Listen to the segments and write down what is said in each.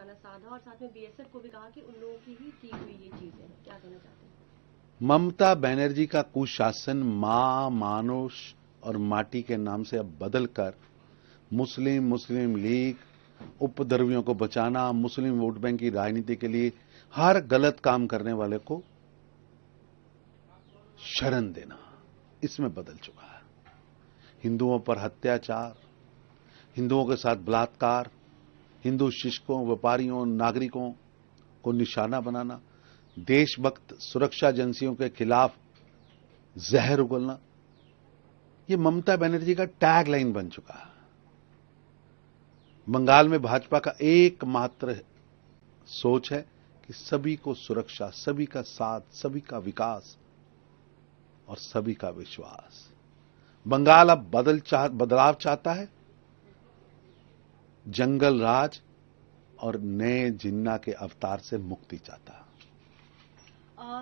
निशाना साधा और साथ में बीएसएफ को भी कहा कि उन लोगों की ही की हुई ये चीजें हैं। क्या कहना चाहते हैं? ममता बनर्जी का कुशासन मां, मानुष और माटी के नाम से अब बदलकर मुस्लिम लीग, उपद्रवियों को बचाना, मुस्लिम वोट बैंक की राजनीति के लिए हर गलत काम करने वाले को शरण देना, इसमें बदल चुका है। हिंदुओं पर अत्याचार, हिंदुओं के साथ बलात्कार, हिंदू शिक्षकों, व्यापारियों, नागरिकों को निशाना बनाना, देशभक्त सुरक्षा एजेंसियों के खिलाफ जहर उगलना, ये ममता बनर्जी का टैग लाइन बन चुका है। बंगाल में भाजपा का एकमात्र सोच है कि सभी को सुरक्षा, सभी का साथ, सभी का विकास और सभी का विश्वास। बंगाल अब बदलाव चाहता है, जंगल राज और नए जिन्ना के अवतार से मुक्ति चाहता है।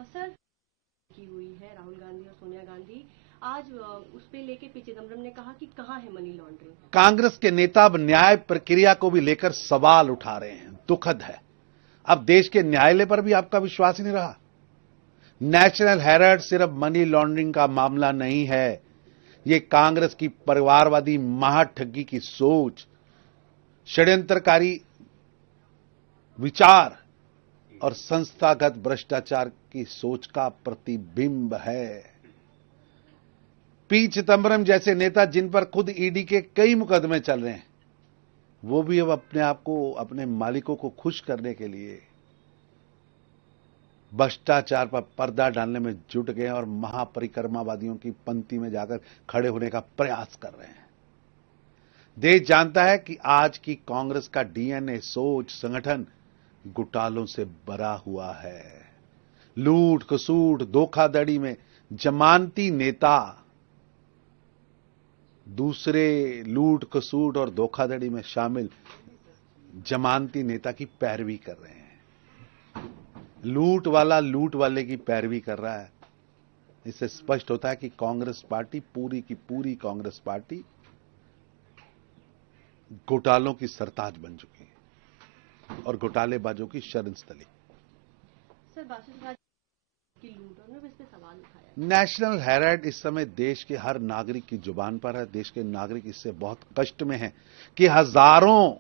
सर की हुई है राहुल गांधी और सोनिया गांधी, आज उस पे लेके पी चिदम्बरम ने कहा कि कहां है मनी लॉन्ड्रिंग। कांग्रेस के नेता अब न्याय प्रक्रिया को भी लेकर सवाल उठा रहे हैं। दुखद है, अब देश के न्यायालय पर भी आपका विश्वास ही नहीं रहा। नेशनल हेराल्ड सिर्फ मनी लॉन्ड्रिंग का मामला नहीं है, ये कांग्रेस की परिवारवादी महाठगी की सोच, षड्यंत्रकारी विचार और संस्थागत भ्रष्टाचार की सोच का प्रतिबिंब है। पी चिदम्बरम जैसे नेता, जिन पर खुद ईडी के कई मुकदमे चल रहे हैं, वो भी अब अपने आप को, अपने मालिकों को खुश करने के लिए भ्रष्टाचार पर पर्दा डालने में जुट गए और महापरिक्रमावादियों की पंक्ति में जाकर खड़े होने का प्रयास कर रहे हैं। देश जानता है कि आज की कांग्रेस का डीएनए, सोच, संगठन घोटालों से भरा हुआ है। लूट खसूट धोखाधड़ी में जमानती नेता दूसरे लूट खसूट और धोखाधड़ी में शामिल जमानती नेता की पैरवी कर रहे हैं। लूट वाला लूट वाले की पैरवी कर रहा है। इससे स्पष्ट होता है कि कांग्रेस पार्टी, पूरी की पूरी कांग्रेस पार्टी घोटालों की सरताज बन चुकी है और घोटालेबाजों की शरणस्थली। सर बासुदा की लूट, उन्होंने इस पे सवाल उठाया। नेशनल हेराल्ड इस समय देश के हर नागरिक की जुबान पर है। देश के नागरिक इससे बहुत कष्ट में हैं कि हजारों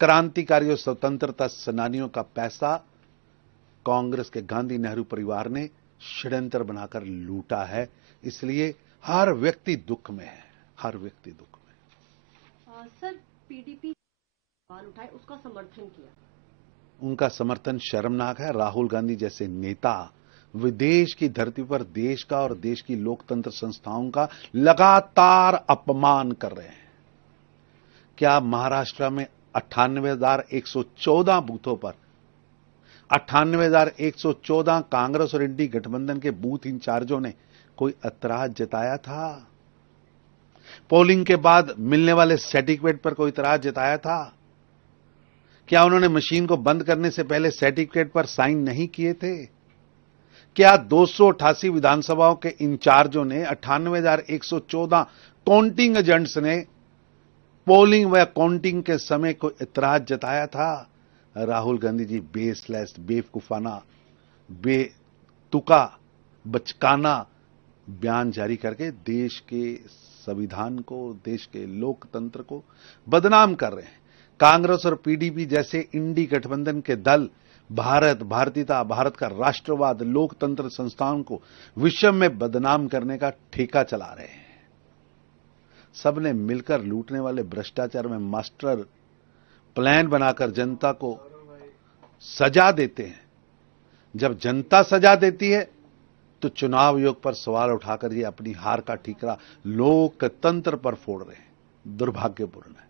क्रांतिकारियों, स्वतंत्रता सेनानियों का पैसा कांग्रेस के गांधी नेहरू परिवार ने षड्यंत्र बनाकर लूटा है। इसलिए हर व्यक्ति दुख में है, हर व्यक्ति दुख में। सर पीडीपी सवाल उठाए, उसका समर्थन किया। उनका समर्थन शर्मनाक है। राहुल गांधी जैसे नेता विदेश की धरती पर देश का और देश की लोकतंत्र संस्थाओं का लगातार अपमान कर रहे हैं। क्या महाराष्ट्र में 98,114 बूथों पर 98,114 कांग्रेस और इंडी गठबंधन के बूथ इंचार्जों ने कोई ऐतराज जताया था? पोलिंग के बाद मिलने वाले सर्टिफिकेट पर कोई ऐतराज जताया था? क्या उन्होंने मशीन को बंद करने से पहले सर्टिफिकेट पर साइन नहीं किए थे? क्या 288 विधानसभाओं के इंचार्जों ने, 98,114 काउंटिंग एजेंट्स ने पोलिंग व काउंटिंग के समय कोई ऐतराज जताया था? राहुल गांधी जी बेसलेस, बेवकूफाना, बेतुका, बचकाना बयान जारी करके देश के संविधान को, देश के लोकतंत्र को बदनाम कर रहे हैं। कांग्रेस और पीडीपी जैसे इंडी गठबंधन के दल भारत, भारतीयता, भारत का राष्ट्रवाद, लोकतंत्र संस्थाओं को विश्व में बदनाम करने का ठेका चला रहे हैं। सबने मिलकर लूटने वाले भ्रष्टाचार में मास्टर प्लान बनाकर जनता को सजा देते हैं। जब जनता सजा देती है तो चुनाव आयोग पर सवाल उठाकर ये अपनी हार का ठीकरा लोकतंत्र पर फोड़ रहे हैं। दुर्भाग्यपूर्ण है।